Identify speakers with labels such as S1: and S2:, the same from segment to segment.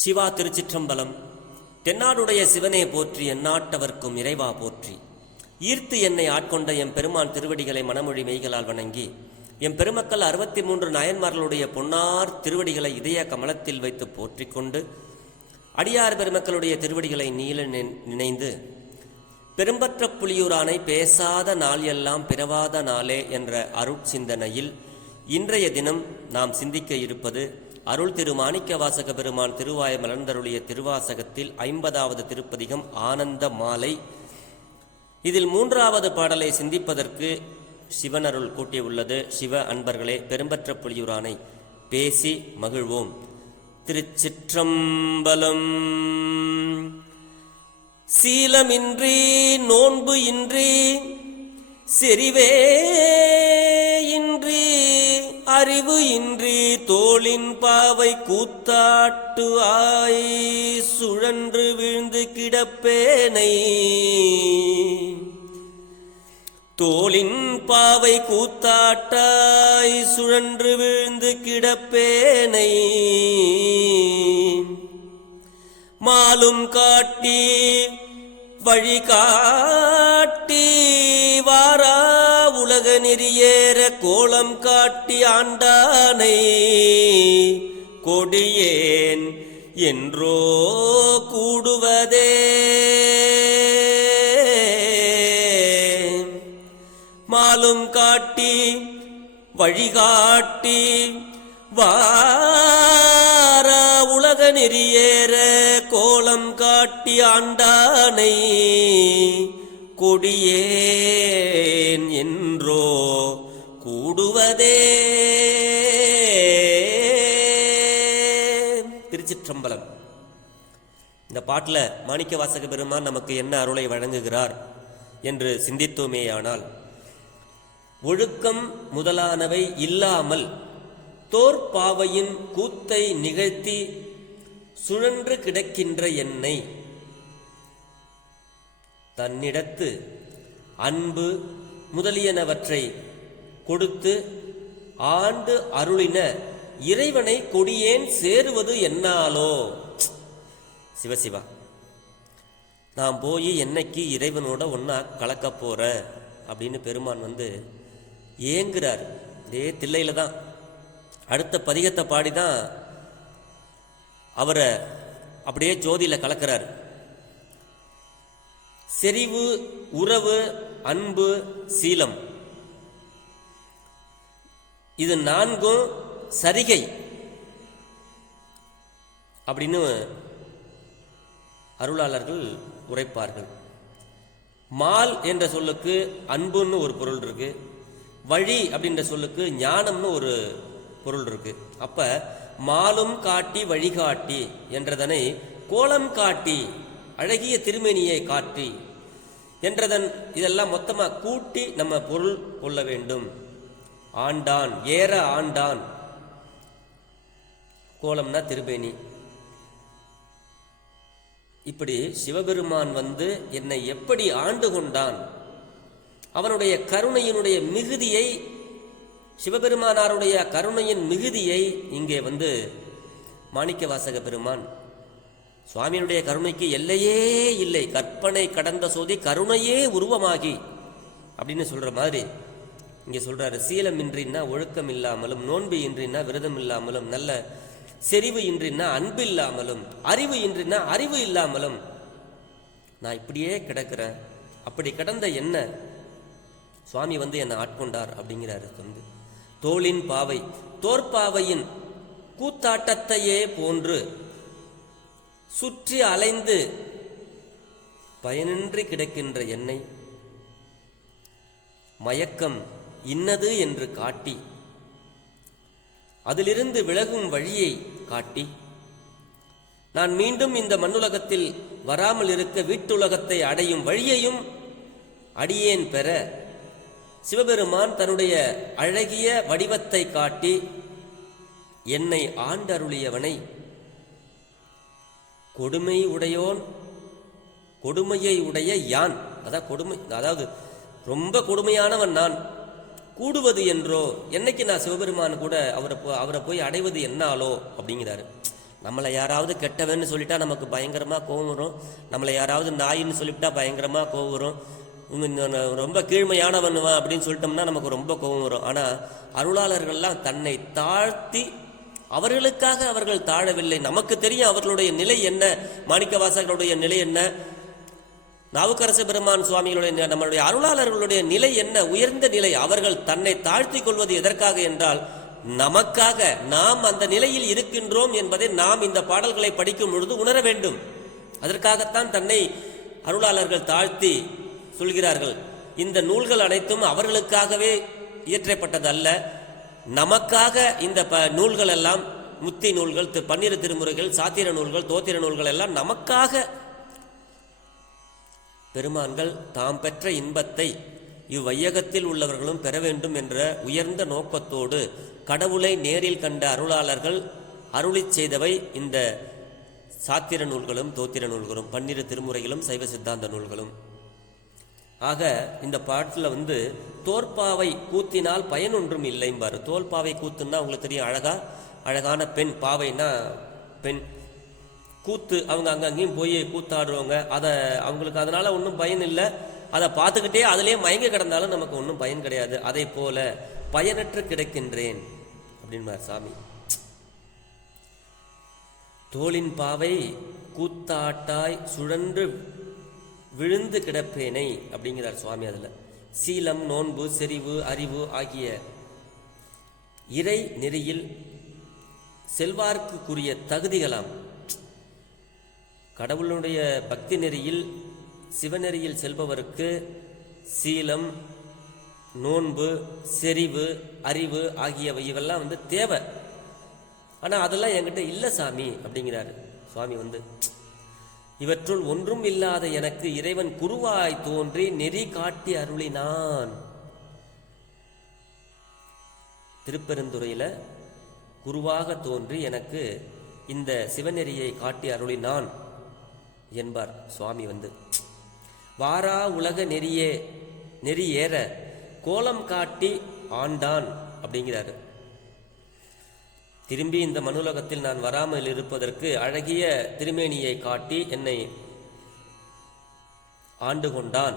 S1: சிவா திருச்சிற்றம்பலம். தென்னாடுடைய சிவனே போற்றி எந்நாட்டவர்க்கும் இறைவா போற்றி. ஈர்த்து என்னை ஆட்கொண்ட எம் பெருமான் திருவடிகளை மனமொழி மெய்களால் வணங்கி எம் பெருமக்கள் அறுபத்தி மூன்று நாயன்மார்களுடைய பொன்னார் திருவடிகளை இதய கமலத்தில் வைத்து போற்றிக்கொண்டு அடியார் பெருமக்களுடைய திருவடிகளை நீல நினைந்து பெரும்பற்ற புலியூரானை பேசாத நாள் எல்லாம் பிறவாத நாளே என்ற அருட்சிந்தனையில் இன்றைய தினம் நாம் சிந்திக்க இருப்பது அருள் திரு மாணிக்க வாசக பெருமான் திருவாய மலர்ந்தருளிய திருவாசகத்தில் ஐம்பதாவது திருப்பதிகம் ஆனந்த மாலை. இதில் மூன்றாவது பாடலை சிந்திப்பதற்கு சிவனருள் கூட்டியுள்ளது சிவ அன்பர்களே பெரும்பற்ற புலியூரானை பேசி மகிழ்வோம். திருச்சிற்றம்பலம். சீலமின்றி நோன்பு இன்றி செறிவே அறிவு இன்றி தோளின் பாவை கூத்தாட்டு ஆய் சுழன்று வீழ்ந்து கிடப்பேனை. தோளின் பாவை கூத்தாட்டாய். சுழன்று விழுந்து கிடப்பேனை. மாலும் காட்டி வழி காட்டி வாரா நெறியேற கோலம் காட்டி ஆண்டானை. கொடியேன் என்றோ கூடுவதே. மாலும் காட்டி வழிகாட்டி வார உலக நெறியேற கோலம் காட்டி ஆண்டானை. கொடியேன் என் ஒன்றோ கூடுவதே. திருச்சிற்றம்பலம். இந்த பாட்டில் மாணிக்க வாசக பெருமான் நமக்கு என்ன அருளை வழங்குகிறார் என்று சிந்தித்தோமேயானால் ஒழுக்கம் முதலானவை இல்லாமல் தோற்பாவையின் கூத்தை நிகழ்த்தி சுழன்று கிடக்கின்ற என்னை தன்னிடத்து அன்பு முதலியனவற்றை கொடுத்து ஆண்டு அருளின இறைவனை கொடியேன் சேருவது என்னாலோ? சிவசிவா நான் போய் என்னைக்கு இறைவனோட ஒன்றா கலக்க போகிறேன் அப்படின்னு பெருமான் வந்து ஏங்குறார். இதே தில்லையில் தான். அடுத்த பதிகத்தை பாடி தான் அவரை அப்படியே ஜோதியில் கலக்கிறார். செறிவு உறவு அன்பு சீலம். இது நான்கும் சரிகை. அப்படின்னு அருளாளர்கள் உரைப்பார்கள். மால் என்ற சொல்லுக்கு அன்புன்னு ஒரு பொருள் இருக்கு. வழி அப்படின்ற சொல்லுக்கு ஞானம்னு ஒரு பொருள் இருக்கு. அப்ப மாலும் காட்டி வழிகாட்டி என்றதனை கோலம் காட்டி அழகிய திருமேனியை காட்டி என்றதன் இதெல்லாம் மொத்தமாக கூட்டி நம்ம பொருள் கொள்ள வேண்டும். ஆண்டான் ஏற ஆண்டான். கோலம்னா திருபேணி இப்படி சிவபெருமான் வந்து என்னை எப்படி ஆண்டு கொண்டான்? அவனுடைய கருணையினுடைய மிகுதியை சிவபெருமானாருடைய கருணையின் மிகுதியை இங்கே வந்து மாணிக்க வாசக பெருமான் சுவாமியினுடைய கருணைக்கு எல்லையே இல்லை. கற்பனை கடந்த சோதி கருணையே உருவமாகி. அப்படின்னு சொல்ற மாதிரி இங்கே சொல்றாரு. சீலம் இன்றின்னா ஒழுக்கம் இல்லாமலும் நோன்பு இன்றின்னா விரதம் இல்லாமலும் நல்ல செறிவு இன்றின்னா அன்பு இல்லாமலும் அறிவு இன்றின்னா அறிவு இல்லாமலும். நான் இப்படியே கிடக்கிறேன். அப்படி கிடந்த என்ன? சுவாமி வந்து என்னை ஆட்கொண்டார் அப்படிங்கிறாரு வந்து தோளின் பாவை தோற்பாவையின் கூத்தாட்டத்தையே போன்று சுற்றி அலைந்து பயனின்றி கிடக்கின்ற என்னை. மயக்கம் இன்னது என்று காட்டி அதிலிருந்து விலகும் வழியை காட்டி நான் மீண்டும் இந்த மண்ணுலகத்தில் வராமல் இருக்க வீட்டுலகத்தை அடையும் வழியையும் அடியேன் பெற சிவபெருமான் தன்னுடைய அழகிய வடிவத்தை காட்டி என்னை ஆண்டருளியவனை கொடுமை உடையோன் கொடுமையை உடைய யான்? அதான் கொடுமை. அதாவது ரொம்ப கொடுமையானவன் நான். கூடுவது என்றோ என்னைக்கு நான் சிவபெருமான் கூட அவரை போ- அவரை போய் அடைவது என்னாலோ அப்படிங்கிறாரு. நம்மளை யாராவது கெட்டவன்னு சொல்லிட்டா நமக்கு பயங்கரமாக கோவம் வரும். நம்மளை யாராவது நாயின்னு சொல்லிவிட்டா பயங்கரமாக கோவம் வரும். இந்த ரொம்ப கீழ்மையானவனுவா அப்படின்னு சொல்லிட்டோம்னா நமக்கு ரொம்ப கோவம் வரும். ஆனால் அருளாளர்கள்லாம் தன்னை தாழ்த்தி அவர்களுக்காக அவர்கள் தாழவில்லை. நமக்கு தெரியும் அவர்களுடைய நிலை என்ன? மாணிக்கவாசகருடைய நிலை என்ன? நாவுக்கரச பெருமான் சுவாமிகளுடைய நம்மளுடைய அருளாளர்களுடைய நிலை என்ன? உயர்ந்த நிலை அவர்கள் தன்னை தாழ்த்திக் கொள்வது எதற்காக என்றால் நமக்காக நாம் அந்த நிலையில் இருக்கின்றோம் என்பதை நாம் இந்த பாடல்களை படிக்கும் பொழுது உணர வேண்டும். அதற்காகத்தான் தன்னை அருளாளர்கள் தாழ்த்தி சொல்கிறார்கள். இந்த நூல்கள் அனைத்தும் அவர்களுக்காகவே இயற்றப்பட்டதல்ல. நமக்காக இந்த ப நூல்கள் எல்லாம் முத்தி நூல்கள் பன்னிரு திருமுறைகள் சாத்திர நூல்கள் தோத்திர நூல்கள் எல்லாம் நமக்காக. பெருமான்கள் தாம் பெற்ற இன்பத்தை இவ்வையகத்தில் உள்ளவர்களும் பெற வேண்டும் என்ற உயர்ந்த நோக்கத்தோடு கடவுளை நேரில் கண்ட அருளாளர்கள் அருளி செய்தவை இந்த சாத்திர நூல்களும் தோத்திர நூல்களும் பன்னிரு திருமுறைகளும் சைவ சித்தாந்த நூல்களும். ஆக இந்த பாட்டில் வந்து தோற்பாவை கூத்தினால் பயன் ஒன்றும் இல்லைம்பாரு தோல்பாவை கூத்துன்னா உங்களுக்கு தெரியும் அழகா? அழகான பெண் பாவைன்னா பெண். கூத்து அவங்க அங்கங்கேயும் போய் கூத்தாடுறவங்க அதை அவங்களுக்கு அதனால் ஒன்றும் பயன் இல்லை. அதை பார்த்துக்கிட்டே அதிலே மயங்கி கிடந்தாலும் நமக்கு ஒன்றும் பயன் கிடையாது. அதே போல பயனற்று கிடைக்கின்றேன் அப்படின்பார் சாமி. தோளின் பாவை கூத்தாட்டாய் சுழன்று விழுந்து கிடப்பேனை அப்படிங்கிறார் சுவாமி அதில். சீலம் நோன்பு செறிவு அறிவு ஆகிய இறை நெறியில் செல்வார்க்குரிய தகுதிகளாம். கடவுளுடைய பக்தி நெறியில் சிவநெறியில் செல்பவருக்கு சீலம் நோன்பு செறிவு அறிவு ஆகியவை இவெல்லாம் வந்து தேவை. ஆனால் அதெல்லாம் என்கிட்ட இல்லை சாமி அப்படிங்கிறாரு சுவாமி வந்து. இவற்றுள் ஒன்றும் இல்லாத எனக்கு இறைவன் குருவாய் தோன்றி நெறி காட்டி அருளினான். திருப்பெருந்துறையில குருவாக தோன்றி எனக்கு இந்த சிவநெறியை காட்டி அருளினான் என்பார் சுவாமி வந்து. வாரா உலக நெறியே நெறி ஏற கோலம் காட்டி ஆண்டான் அப்படிங்கிறாரு. திரும்பி இந்த மனுலகத்தில் நான் வராமல் இருப்பதற்கு அழகிய திருமேனியை காட்டி என்னை ஆண்டு கொண்டான்.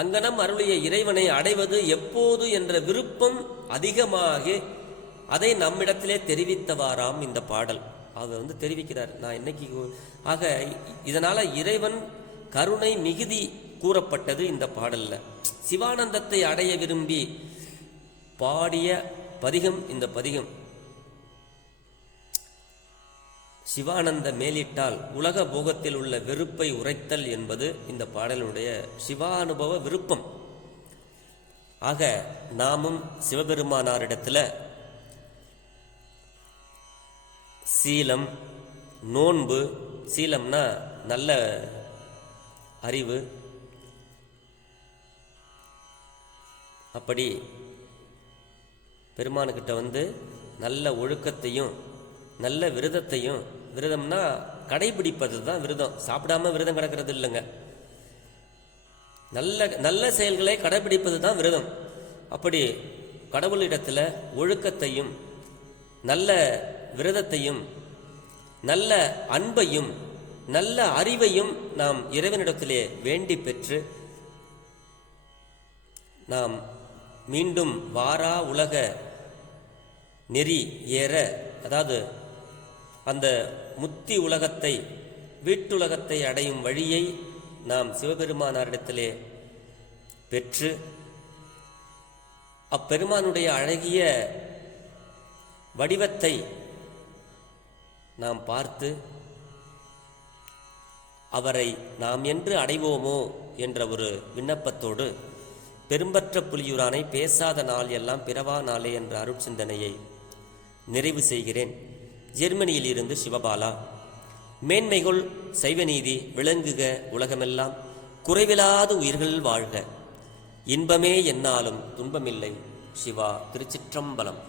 S1: அங்கனம் அருளிய இறைவனை அடைவது எப்போது என்ற விருப்பம் அதிகமாக அதை நம்மிடத்திலே தெரிவித்தவாராம் இந்த பாடல். அவர் வந்து தெரிவிக்கிறார் நான் இன்னைக்கு ஆக இதனால் இறைவன் கருணை மிகுதி கூறப்பட்டது இந்த பாடலில். சிவானந்தத்தை அடைய விரும்பி பாடிய பதிகம் இந்த பதிகம். சிவானந்த மேலிட்டால் உலக போகத்தில் உள்ள வெறுப்பை உரைத்தல் என்பது இந்த பாடலுடைய சிவானுபவ விருப்பம். ஆக நாமும் சிவபெருமானாரிடத்தில் சீலம் நோன்பு சீலம்னா நல்ல அறிவு. அப்படி பெருமானுக்கிட்ட வந்து நல்ல ஒழுக்கத்தையும் நல்ல விரதத்தையும் விரதம்னா கடைபிடிப்பது தான் விரதம். சாப்பிடாம விரதம் கிடக்கிறது இல்லைங்க. நல்ல நல்ல செயல்களை கடைபிடிப்பது தான் விரதம். அப்படி கடவுளிடத்தில் ஒழுக்கத்தையும் நல்ல விரதத்தையும் நல்ல அன்பையும் நல்ல அறிவையும் நாம் இறைவனிடத்திலே வேண்டி பெற்று நாம் மீண்டும் வாரா உலக நெறி ஏற அதாவது அந்த முத்தி உலகத்தை வீட்டுலகத்தை அடையும் வழியை நாம் சிவபெருமானாரிடத்திலே பெற்று அப்பெருமானுடைய அழகிய வடிவத்தை நாம் பார்த்து அவரை நாம் என்று அடைவோமோ என்ற ஒரு விண்ணப்பத்தோடு பெரும்பற்ற புலியூரானை பேசாத நாள் எல்லாம் பிறவா நாளே என்ற அருட்சிந்தனையை நிறைவு செய்கிறேன். ஜெர்மனியில் இருந்து சிவபாலா. மேன்மைகள் சைவநீதி விளங்குக உலகமெல்லாம். குறைவிலாத உயிர்கள் வாழ்க. இன்பமே என்னாலும் துன்பமில்லை. சிவா திருச்சிற்றம்பலம்.